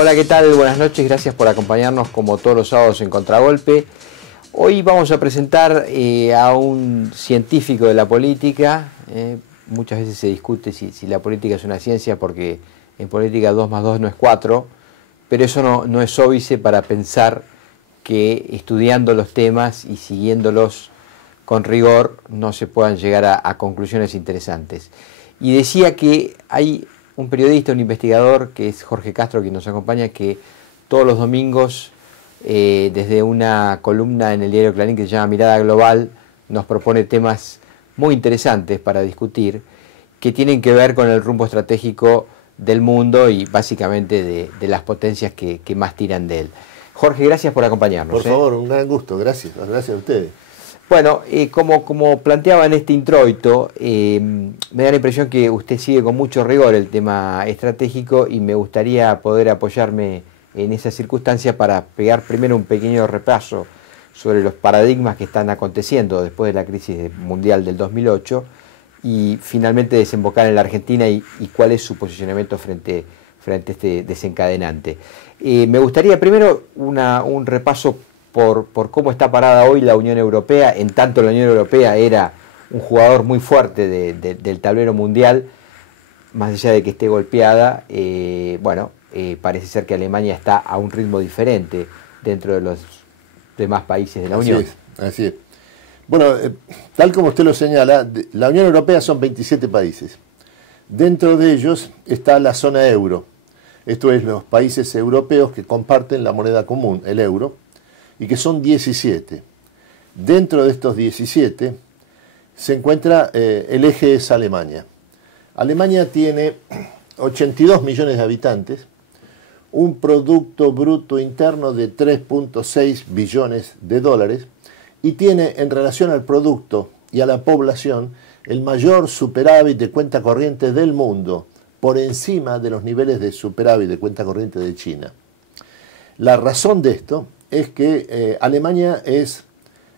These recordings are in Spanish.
Hola, ¿qué tal? Buenas noches, gracias por acompañarnos como todos los sábados en Contragolpe. Hoy vamos a presentar a un científico de la política. Muchas veces se discute si la política es una ciencia porque en política 2 más 2 no es 4, pero eso no es óbice para pensar que estudiando los temas y siguiéndolos con rigor no se puedan llegar a conclusiones interesantes. Y decía que hay un periodista, un investigador, que es Jorge Castro, quien nos acompaña, que todos los domingos, desde una columna en el diario Clarín que se llama Mirada Global, nos propone temas muy interesantes para discutir, que tienen que ver con el rumbo estratégico del mundo y básicamente de las potencias que más tiran de él. Jorge, gracias por acompañarnos. Por favor, un gran gusto, gracias a ustedes. Bueno, como planteaba en este introito, me da la impresión que usted sigue con mucho rigor el tema estratégico y me gustaría poder apoyarme en esa circunstancia para pegar primero un pequeño repaso sobre los paradigmas que están aconteciendo después de la crisis mundial del 2008 y finalmente desembocar en la Argentina y cuál es su posicionamiento frente a este desencadenante. Me gustaría primero un repaso por cómo está parada hoy la Unión Europea, en tanto la Unión Europea era un jugador muy fuerte del tablero mundial, más allá de que esté golpeada, parece ser que Alemania está a un ritmo diferente dentro de los demás países de la Unión. Así es. Bueno, tal como usted lo señala, la Unión Europea son 27 países. Dentro de ellos está la zona euro. Esto es, los países europeos que comparten la moneda común, el euro, y que son 17. Dentro de estos 17 se encuentra el eje es Alemania. Alemania tiene 82 millones de habitantes, un Producto Bruto Interno de 3.6 billones de dólares y tiene en relación al producto y a la población el mayor superávit de cuenta corriente del mundo, por encima de los niveles de superávit de cuenta corriente de China. La razón de esto es que Alemania es,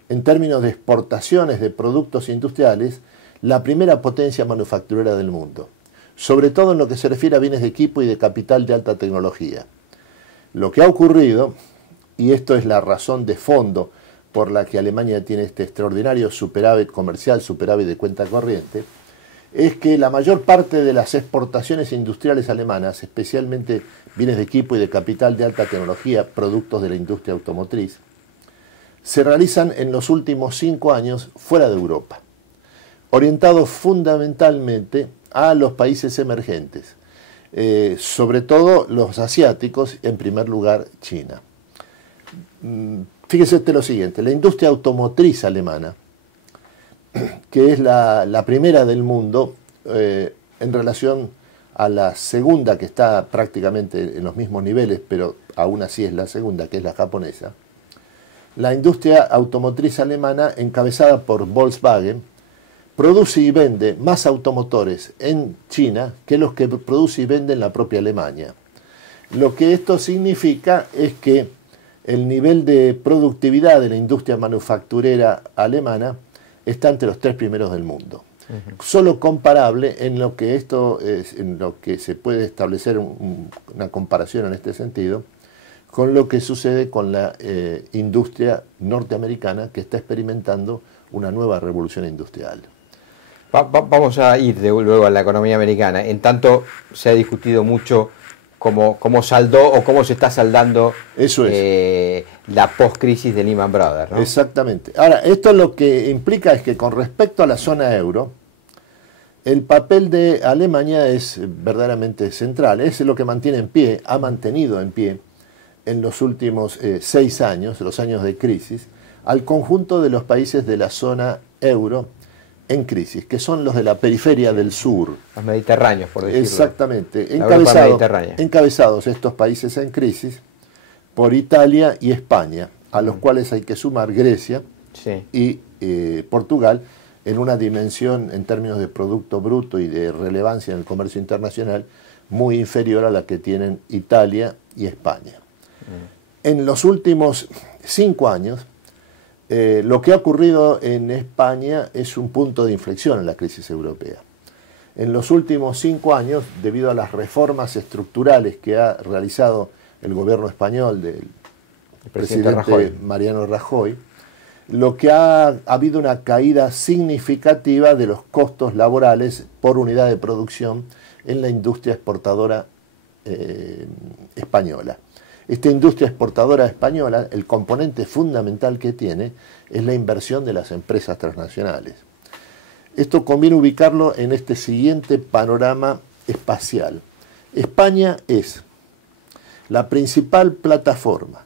en términos de exportaciones de productos industriales, la primera potencia manufacturera del mundo, sobre todo en lo que se refiere a bienes de equipo y de capital de alta tecnología. Lo que ha ocurrido, y esto es la razón de fondo por la que Alemania tiene este extraordinario superávit comercial, superávit de cuenta corriente, es que la mayor parte de las exportaciones industriales alemanas, especialmente bienes de equipo y de capital de alta tecnología, productos de la industria automotriz, se realizan en los últimos 5 años fuera de Europa, orientados fundamentalmente a los países emergentes, sobre todo los asiáticos, en primer lugar China. Fíjese usted lo siguiente, la industria automotriz alemana, que es la primera del mundo en relación a la segunda, que está prácticamente en los mismos niveles, pero aún así es la segunda, que es la japonesa. La industria automotriz alemana, encabezada por Volkswagen, produce y vende más automotores en China que los que produce y vende en la propia Alemania. Lo que esto significa es que el nivel de productividad de la industria manufacturera alemana está entre los 3 primeros del mundo. Solo comparable en lo que en lo que se puede establecer una comparación en este sentido con lo que sucede con la industria norteamericana, que está experimentando una nueva revolución industrial. Vamos a ir luego a la economía americana. En tanto se ha discutido mucho cómo saldó o cómo se está saldando la post-crisis de Lehman Brothers, ¿no? Exactamente. Ahora, esto lo que implica es que con respecto a la zona euro, el papel de Alemania es verdaderamente central. Es lo que mantiene en pie, ha mantenido en pie en los últimos 6 años, los años de crisis, al conjunto de los países de la zona euro en crisis, que son los de la periferia del sur. Los mediterráneos, por decirlo. Exactamente. Encabezados estos países en crisis por Italia y España, a los cuales hay que sumar Grecia y Portugal, en una dimensión en términos de Producto Bruto y de relevancia en el comercio internacional muy inferior a la que tienen Italia y España. En los últimos 5 años, lo que ha ocurrido en España es un punto de inflexión en la crisis europea. En los últimos 5 años, debido a las reformas estructurales que ha realizado el gobierno español del presidente presidente Mariano Rajoy, lo que ha habido una caída significativa de los costos laborales por unidad de producción en la industria exportadora española. Esta industria exportadora española, el componente fundamental que tiene es la inversión de las empresas transnacionales. Esto conviene ubicarlo en este siguiente panorama espacial. España es la principal plataforma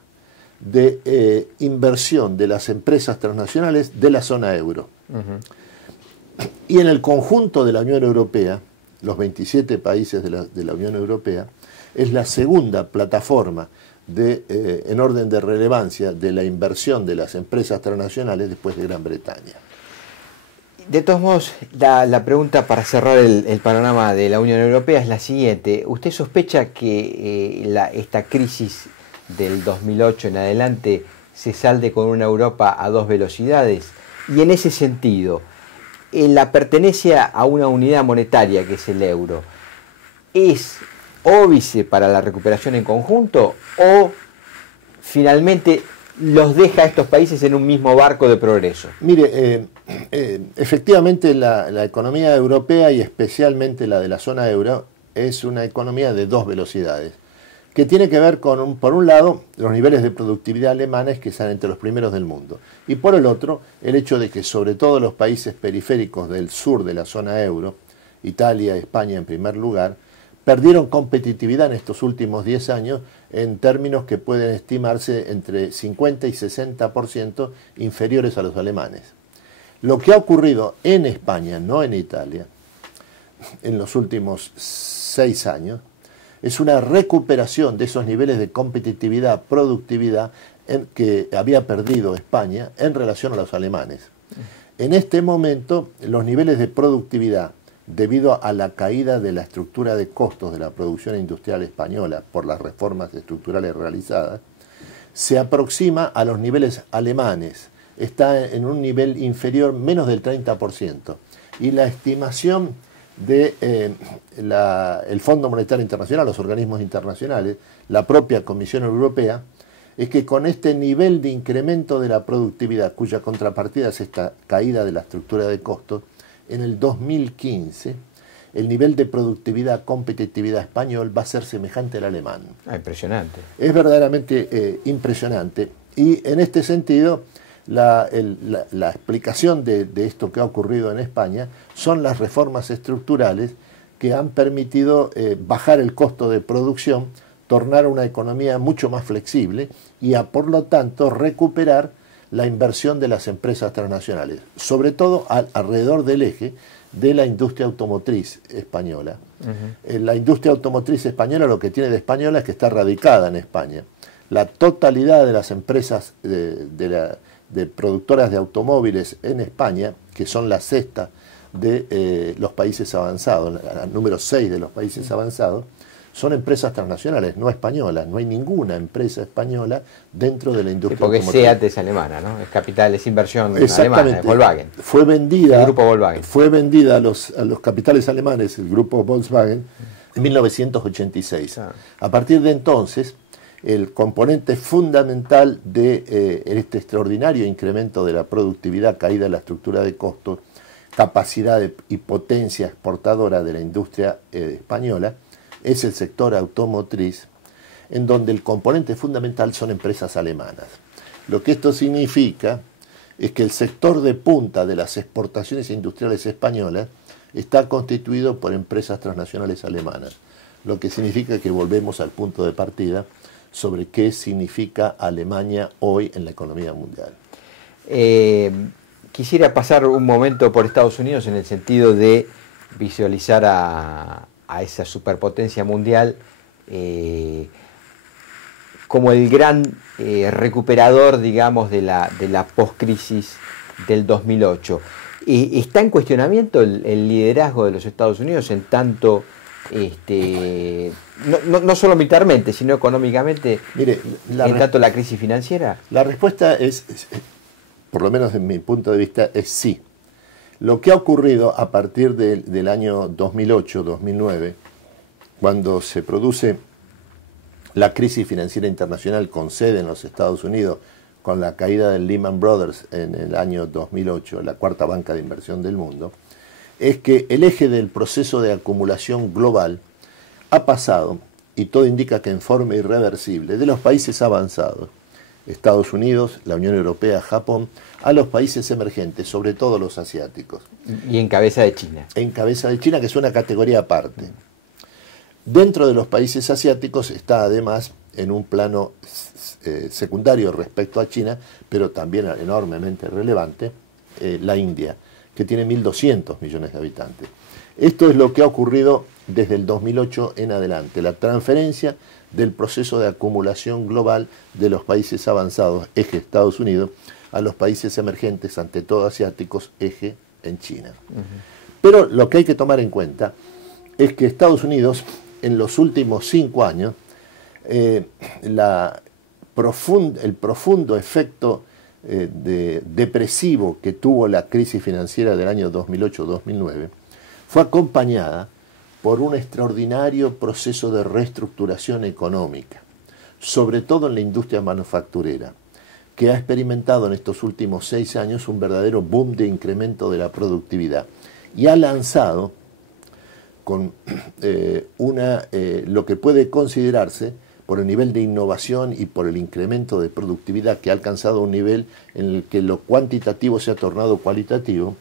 de inversión de las empresas transnacionales de la zona euro. Y en el conjunto de la Unión Europea, los 27 países de la Unión Europea, es la segunda plataforma en orden de relevancia de la inversión de las empresas transnacionales después de Gran Bretaña. De todos modos, la pregunta para cerrar el panorama de la Unión Europea es la siguiente. ¿Usted sospecha que esta crisis del 2008 en adelante se salde con una Europa a dos velocidades? Y en ese sentido, la pertenencia a una unidad monetaria que es el euro, ¿es óbice para la recuperación en conjunto o finalmente los deja a estos países en un mismo barco de progreso? Mire, efectivamente la economía europea y especialmente la de la zona euro es una economía de dos velocidades, que tiene que ver con, por un lado, los niveles de productividad alemanes que están entre los primeros del mundo, y por el otro, el hecho de que sobre todo los países periféricos del sur de la zona euro, Italia, España en primer lugar, perdieron competitividad en estos últimos 10 años en términos que pueden estimarse entre 50 y 60% inferiores a los alemanes. Lo que ha ocurrido en España, no en Italia, en los últimos 6 años, es una recuperación de esos niveles de competitividad, productividad que había perdido España en relación a los alemanes. En este momento, los niveles de productividad, debido a la caída de la estructura de costos de la producción industrial española por las reformas estructurales realizadas, se aproxima a los niveles alemanes. Está en un nivel inferior, menos del 30%. Y la estimación del Fondo Monetario Internacional, los organismos internacionales, la propia Comisión Europea, es que con este nivel de incremento de la productividad, cuya contrapartida es esta caída de la estructura de costos, en el 2015 el nivel de productividad, competitividad español va a ser semejante al alemán. Impresionante. Es verdaderamente impresionante. Y en este sentido, la explicación de esto que ha ocurrido en España son las reformas estructurales que han permitido bajar el costo de producción, tornar una economía mucho más flexible y por lo tanto recuperar la inversión de las empresas transnacionales, sobre todo alrededor del eje de la industria automotriz española. La industria automotriz española lo que tiene de española es que está radicada en España. La totalidad de las empresas de productoras de automóviles en España, que son la sexta de los países avanzados, la número 6 de los países avanzados, son empresas transnacionales, no españolas. No hay ninguna empresa española dentro de la industria automotriz. Porque SEAT es alemana, ¿no? Es capital, es inversión alemana, es Volkswagen. Fue vendida, el grupo Volkswagen. Fue vendida a los capitales alemanes, el grupo Volkswagen, en 1986. A partir de entonces, el componente fundamental de este extraordinario incremento de la productividad, caída de la estructura de costos, capacidad y potencia exportadora de la industria española, es el sector automotriz, en donde el componente fundamental son empresas alemanas. Lo que esto significa es que el sector de punta de las exportaciones industriales españolas está constituido por empresas transnacionales alemanas, lo que significa que volvemos al punto de partida sobre qué significa Alemania hoy en la economía mundial. Quisiera pasar un momento por Estados Unidos en el sentido de visualizar a esa superpotencia mundial como el gran recuperador, digamos, de la postcrisis del 2008. ¿Está en cuestionamiento el liderazgo de los Estados Unidos en tanto, no solo militarmente, sino económicamente, tanto la crisis financiera? La respuesta es, por lo menos desde mi punto de vista, es sí. Lo que ha ocurrido a partir del año 2008-2009, cuando se produce la crisis financiera internacional con sede en los Estados Unidos, con la caída del Lehman Brothers en el año 2008, la cuarta banca de inversión del mundo, es que el eje del proceso de acumulación global ha pasado, y todo indica que en forma irreversible, de los países avanzados, Estados Unidos, la Unión Europea, Japón, a los países emergentes, sobre todo los asiáticos. Y en cabeza de China. En cabeza de China, que es una categoría aparte. Dentro de los países asiáticos está además en un plano secundario respecto a China, pero también enormemente relevante, la India, que tiene 1.200 millones de habitantes. Esto es lo que ha ocurrido desde el 2008 en adelante, la transferencia del proceso de acumulación global de los países avanzados, eje Estados Unidos, a los países emergentes, ante todo asiáticos, eje en China. Pero lo que hay que tomar en cuenta es que Estados Unidos, en los últimos 5 años, el profundo efecto depresivo que tuvo la crisis financiera del año 2008-2009 fue acompañada por un extraordinario proceso de reestructuración económica, sobre todo en la industria manufacturera, que ha experimentado en estos últimos 6 años un verdadero boom de incremento de la productividad y ha lanzado con lo que puede considerarse, por el nivel de innovación y por el incremento de productividad que ha alcanzado un nivel en el que lo cuantitativo se ha tornado cualitativo,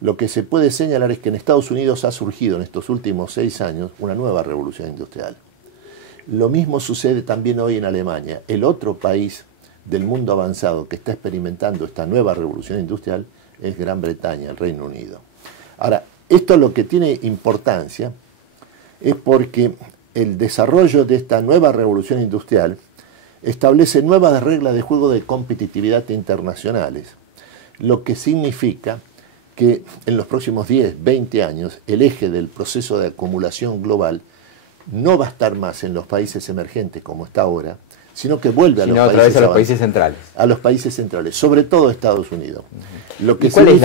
lo que se puede señalar es que en Estados Unidos ha surgido en estos últimos 6 años una nueva revolución industrial. Lo mismo sucede también hoy en Alemania. El otro país del mundo avanzado que está experimentando esta nueva revolución industrial es Gran Bretaña, el Reino Unido. Ahora, esto lo que tiene importancia es porque el desarrollo de esta nueva revolución industrial establece nuevas reglas de juego de competitividad internacionales, lo que significa que en los próximos 10, 20 años el eje del proceso de acumulación global no va a estar más en los países emergentes como está ahora, sino que vuelve a los países centrales. A los países centrales, sobre todo Estados Unidos. Lo que ¿Y cuál es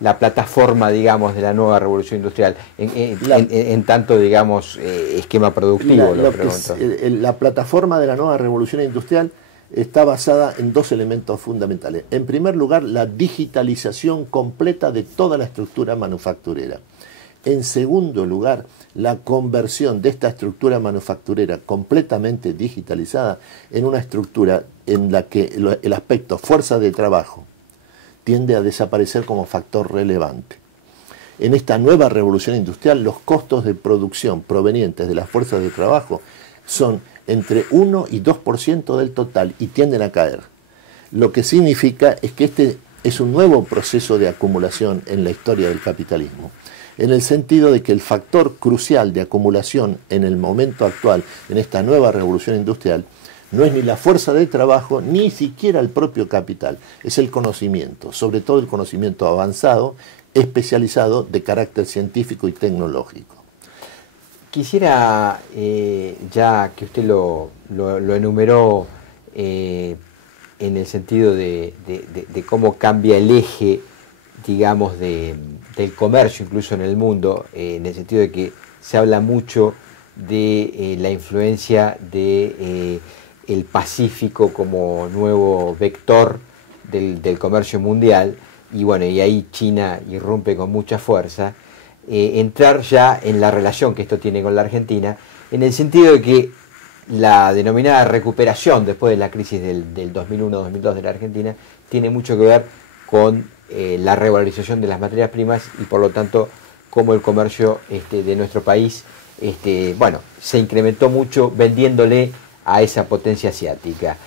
la plataforma, digamos, de la nueva revolución industrial? En tanto, digamos, esquema productivo, lo pregunto. La plataforma de la nueva revolución industrial está basada en 2 elementos fundamentales. En primer lugar, la digitalización completa de toda la estructura manufacturera. En segundo lugar, la conversión de esta estructura manufacturera completamente digitalizada en una estructura en la que el aspecto fuerza de trabajo tiende a desaparecer como factor relevante. En esta nueva revolución industrial, los costos de producción provenientes de las fuerzas de trabajo son entre 1 y 2% del total y tienden a caer. Lo que significa es que este es un nuevo proceso de acumulación en la historia del capitalismo, en el sentido de que el factor crucial de acumulación en el momento actual, en esta nueva revolución industrial, no es ni la fuerza de trabajo, ni siquiera el propio capital, es el conocimiento, sobre todo el conocimiento avanzado, especializado de carácter científico y tecnológico. Quisiera, ya que usted lo enumeró en el sentido de cómo cambia el eje, digamos, del comercio incluso en el mundo, en el sentido de que se habla mucho de la influencia de el Pacífico como nuevo vector del comercio mundial, y bueno, y ahí China irrumpe con mucha fuerza. Entrar ya en la relación que esto tiene con la Argentina, en el sentido de que la denominada recuperación después de la crisis del 2001-2002 de la Argentina tiene mucho que ver con la revalorización de las materias primas y por lo tanto cómo el comercio de nuestro país bueno, se incrementó mucho vendiéndole a esa potencia asiática.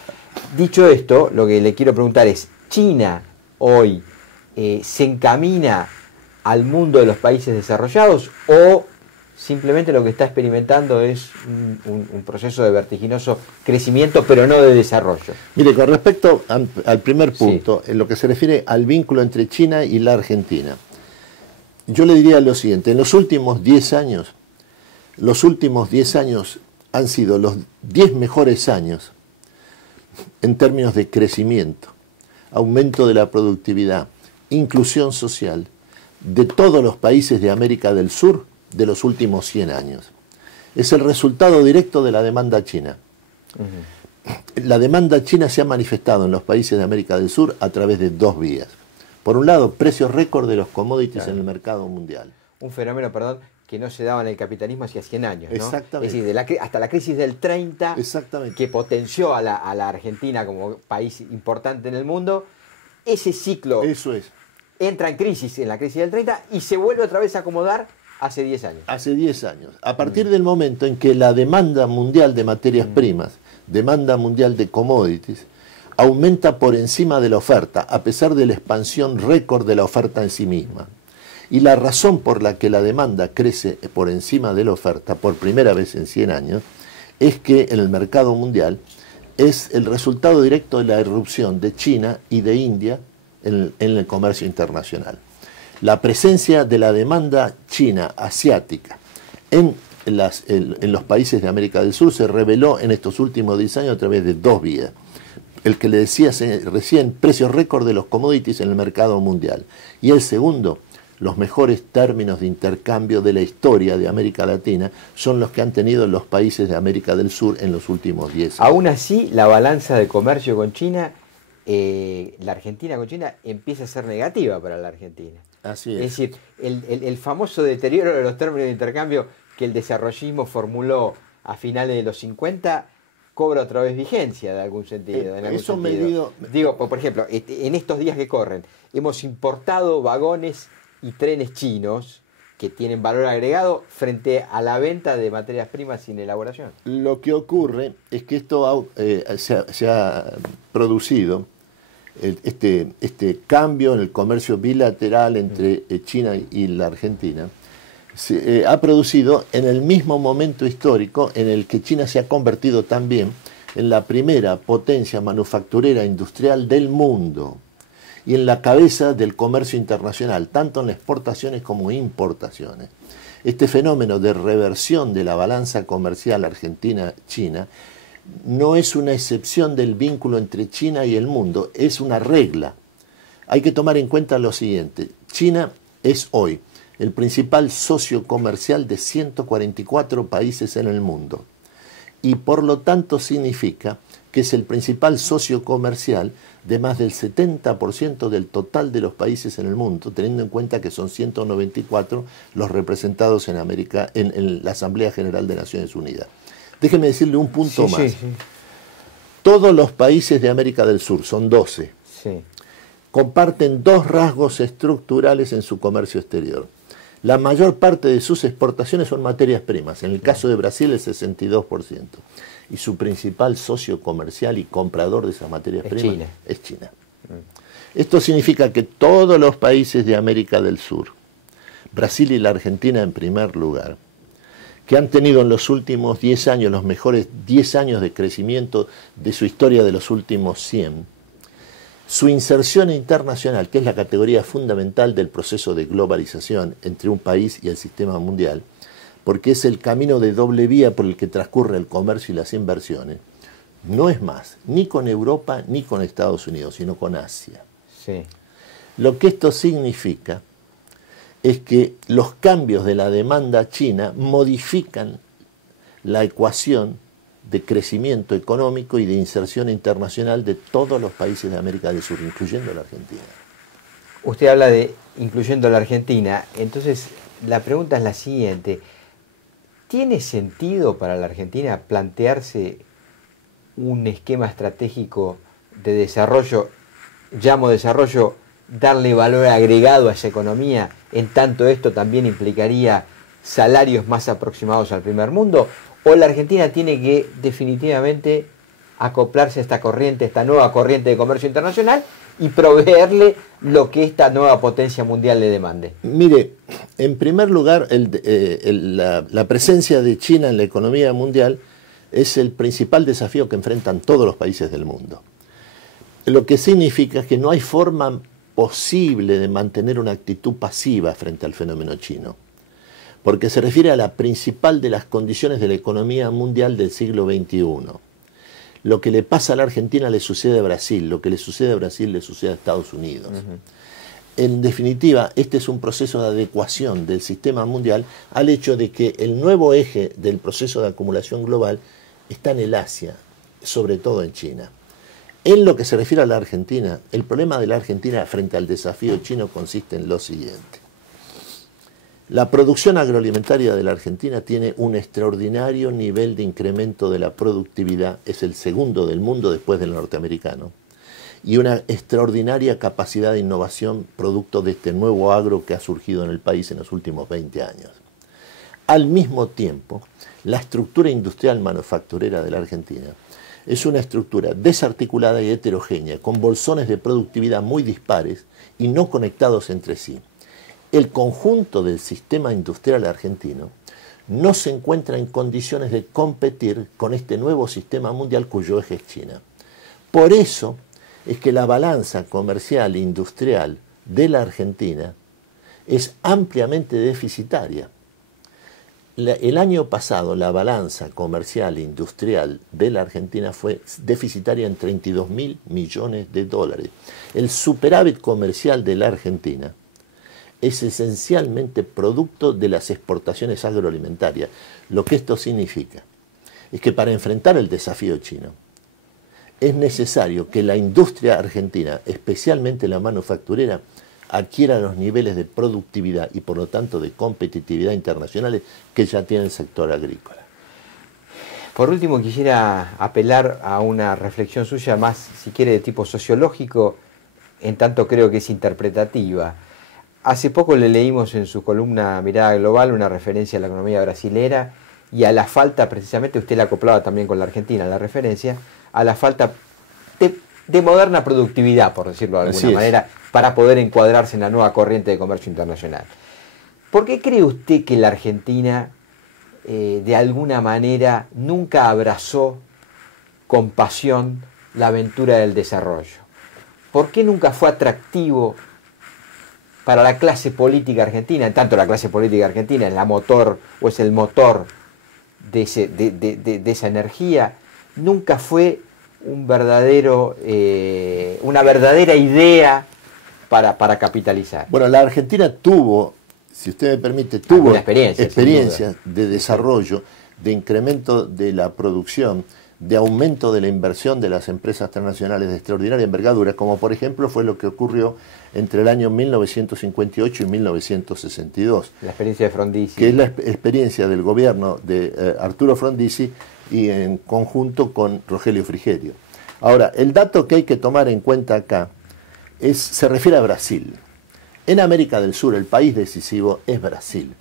Dicho esto, lo que le quiero preguntar es, ¿China hoy se encamina al mundo de los países desarrollados o simplemente lo que está experimentando es un proceso de vertiginoso crecimiento, pero no de desarrollo? Mire, con respecto al primer punto, sí, en lo que se refiere al vínculo entre China y la Argentina, yo le diría lo siguiente: en los últimos 10 años han sido los 10 mejores años en términos de crecimiento, aumento de la productividad, inclusión social, de todos los países de América del Sur de los últimos 100 años. es el resultado directo de la demanda china. La demanda china se ha manifestado en los países de América del Sur a través de dos vías. Por un lado, precios récord de los commodities en el mercado mundial. Un fenómeno, perdón, que no se daba en el capitalismo hacía 100 años, ¿no? Exactamente. Es decir, hasta la crisis del 30, exactamente, que potenció a la Argentina como país importante en el mundo, ese ciclo eso es. Entra en crisis, en la crisis del 30, y se vuelve otra vez a acomodar hace 10 años. Hace 10 años. A partir del momento en que la demanda mundial de materias primas, demanda mundial de commodities, aumenta por encima de la oferta, a pesar de la expansión récord de la oferta en sí misma. Y la razón por la que la demanda crece por encima de la oferta, por primera vez en 100 años, es que en el mercado mundial es el resultado directo de la irrupción de China y de India en el comercio internacional. La presencia de la demanda china asiática en los países de América del Sur se reveló en estos últimos 10 años a través de dos vías. El que le decía recién, precios récord de los commodities en el mercado mundial. Y el segundo, los mejores términos de intercambio de la historia de América Latina son los que han tenido los países de América del Sur en los últimos 10 años. Aún así, la balanza de comercio con China, la Argentina con China, empieza a ser negativa para la Argentina. Así es. Es decir, el famoso deterioro de los términos de intercambio que el desarrollismo formuló a finales de los 50 cobra otra vez vigencia de algún sentido. Digo, por ejemplo, en estos días que corren, hemos importado vagones y trenes chinos que tienen valor agregado frente a la venta de materias primas sin elaboración. Lo que ocurre es que esto se ha producido, este cambio en el comercio bilateral entre China y la Argentina, se ha producido en el mismo momento histórico en el que China se ha convertido también en la primera potencia manufacturera industrial del mundo y en la cabeza del comercio internacional, tanto en las exportaciones como importaciones. Este fenómeno de reversión de la balanza comercial Argentina-China no es una excepción del vínculo entre China y el mundo, es una regla. Hay que tomar en cuenta lo siguiente: China es hoy el principal socio comercial de 144 países en el mundo y por lo tanto significa que es el principal socio comercial de más del 70% del total de los países en el mundo, teniendo en cuenta que son 194 los representados en América, en la Asamblea General de Naciones Unidas. Déjeme decirle un punto más. Sí. Todos los países de América del Sur, son 12, comparten dos rasgos estructurales en su comercio exterior. La mayor parte de sus exportaciones son materias primas, en el caso de Brasil el 62%. Y su principal socio comercial y comprador de esas materias primas es China. Esto significa que todos los países de América del Sur, Brasil y la Argentina en primer lugar, que han tenido en los últimos 10 años, los mejores 10 años de crecimiento de su historia de los últimos 100, su inserción internacional, que es la categoría fundamental del proceso de globalización entre un país y el sistema mundial, porque es el camino de doble vía por el que transcurre el comercio y las inversiones, no es más ni con Europa ni con Estados Unidos, sino con Asia. Sí. Lo que esto significa es que los cambios de la demanda china modifican la ecuación de crecimiento económico y de inserción internacional de todos los países de América del Sur, incluyendo la Argentina. Usted habla de incluyendo la Argentina, entonces la pregunta es la siguiente: ¿tiene sentido para la Argentina plantearse un esquema estratégico de desarrollo, llamo desarrollo, darle valor agregado a esa economía, en tanto esto también implicaría salarios más aproximados al primer mundo? ¿O la Argentina tiene que definitivamente acoplarse a esta corriente, esta nueva corriente de comercio internacional y proveerle lo que esta nueva potencia mundial le demande? Mire, en primer lugar, la presencia de China en la economía mundial es el principal desafío que enfrentan todos los países del mundo. Lo que significa que no hay forma posible de mantener una actitud pasiva frente al fenómeno chino, porque se refiere a la principal de las condiciones de la economía mundial del siglo XXI. Lo que le pasa a la Argentina le sucede a Brasil, lo que le sucede a Brasil le sucede a Estados Unidos. En definitiva, este es un proceso de adecuación del sistema mundial al hecho de que el nuevo eje del proceso de acumulación global está en el Asia, sobre todo en China. En lo que se refiere a la Argentina, el problema de la Argentina frente al desafío chino consiste en lo siguiente. La producción agroalimentaria de la Argentina tiene un extraordinario nivel de incremento de la productividad, es el segundo del mundo después del norteamericano, y una extraordinaria capacidad de innovación producto de este nuevo agro que ha surgido en el país en los últimos 20 años. Al mismo tiempo, la estructura industrial manufacturera de la Argentina es una estructura desarticulada y heterogénea, con bolsones de productividad muy dispares y no conectados entre sí. El conjunto del sistema industrial argentino no se encuentra en condiciones de competir con este nuevo sistema mundial cuyo eje es China. Por eso es que la balanza comercial e industrial de la Argentina es ampliamente deficitaria. El año pasado la balanza comercial e industrial de la Argentina fue deficitaria en 32.000 millones de dólares. El superávit comercial de la Argentina es esencialmente producto de las exportaciones agroalimentarias. Lo que esto significa es que para enfrentar el desafío chino es necesario que la industria argentina, especialmente la manufacturera, adquiera los niveles de productividad y por lo tanto de competitividad internacionales que ya tiene el sector agrícola. Por último, quisiera apelar a una reflexión suya más, si quiere, de tipo sociológico, en tanto creo que es interpretativa. Hace poco le leímos en su columna Mirada Global una referencia a la economía brasilera y a la falta, precisamente usted la acoplaba también con la Argentina, la referencia a la falta de moderna productividad, por decirlo de alguna manera, para poder encuadrarse en la nueva corriente de comercio internacional. ¿Por qué cree usted que la Argentina, de alguna manera, nunca abrazó con pasión la aventura del desarrollo? ¿Por qué nunca fue atractivo para la clase política argentina? En tanto la clase política argentina es la motor o es el motor de esa energía, nunca fue una verdadera idea para capitalizar. Bueno, la Argentina tuvo, si usted me permite, tuvo experiencias de desarrollo, de incremento de la producción, de aumento de la inversión de las empresas transnacionales de extraordinaria envergadura, como por ejemplo fue lo que ocurrió entre el año 1958 y 1962. La experiencia de Frondizi. Que es la experiencia del gobierno de Arturo Frondizi y en conjunto con Rogelio Frigerio. Ahora, el dato que hay que tomar en cuenta acá se refiere a Brasil. En América del Sur el país decisivo es Brasil,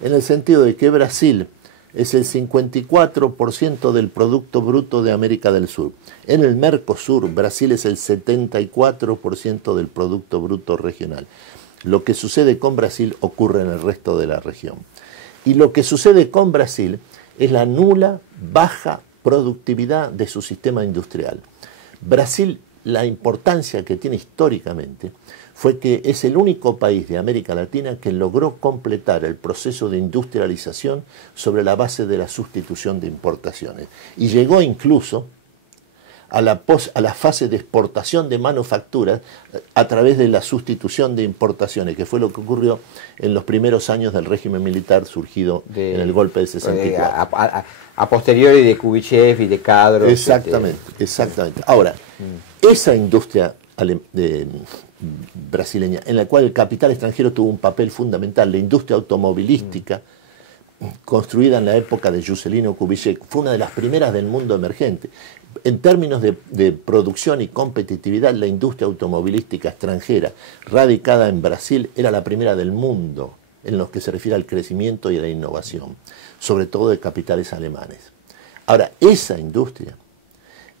en el sentido de que Brasil es el 54% del Producto Bruto de América del Sur. En el Mercosur, Brasil es el 74% del Producto Bruto regional. Lo que sucede con Brasil ocurre en el resto de la región. Y lo que sucede con Brasil es la nula, baja productividad de su sistema industrial. Brasil, la importancia que tiene históricamente fue que es el único país de América Latina que logró completar el proceso de industrialización sobre la base de la sustitución de importaciones. Y llegó incluso a la fase de exportación de manufacturas a través de la sustitución de importaciones, que fue lo que ocurrió en los primeros años del régimen militar surgido en el golpe del 64. A posteriori de Kubichev y de Kadyrov. Exactamente, exactamente. Ahora, esa industria brasileña, en la cual el capital extranjero tuvo un papel fundamental, la industria automovilística, construida en la época de Juscelino Kubitschek, fue una de las primeras del mundo emergente. En términos de producción y competitividad, la industria automovilística extranjera radicada en Brasil era la primera del mundo en lo que se refiere al crecimiento y a la innovación, sobre todo de capitales alemanes. Ahora, esa industria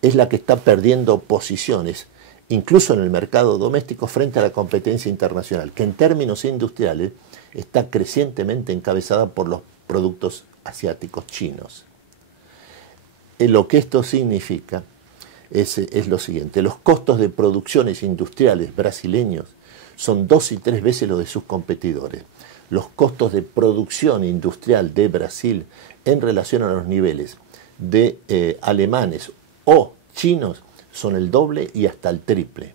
es la que está perdiendo posiciones, incluso en el mercado doméstico, frente a la competencia internacional, que en términos industriales está crecientemente encabezada por los productos asiáticos chinos. Lo que esto significa es lo siguiente: los costos de producciones industriales brasileños son 2 y 3 veces los de sus competidores. Los costos de producción industrial de Brasil en relación a los niveles de alemanes o chinos son el doble y hasta el triple.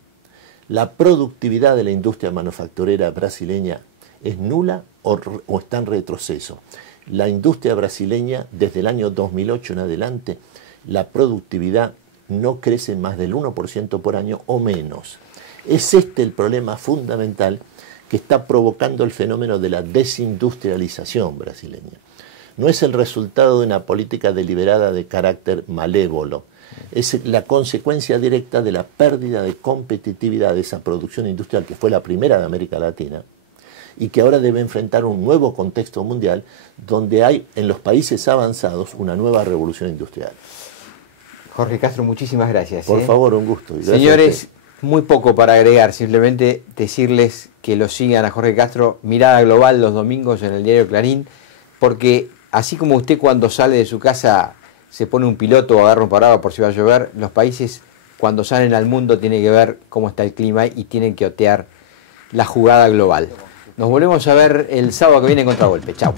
La productividad de la industria manufacturera brasileña es nula o está en retroceso. La industria brasileña, desde el año 2008 en adelante, la productividad no crece más del 1% por año o menos. Es este el problema fundamental que está provocando el fenómeno de la desindustrialización brasileña. No es el resultado de una política deliberada de carácter malévolo, es la consecuencia directa de la pérdida de competitividad de esa producción industrial que fue la primera de América Latina y que ahora debe enfrentar un nuevo contexto mundial donde hay en los países avanzados una nueva revolución industrial. Jorge Castro, muchísimas gracias. Por favor, un gusto. Señores, muy poco para agregar, simplemente decirles que lo sigan a Jorge Castro, Mirada Global los domingos en el diario Clarín, porque así como usted cuando sale de su casa se pone un piloto o agarra un paraguas por si va a llover, los países cuando salen al mundo tienen que ver cómo está el clima y tienen que otear la jugada global. Nos volvemos a ver el sábado que viene en Contragolpe. Chao.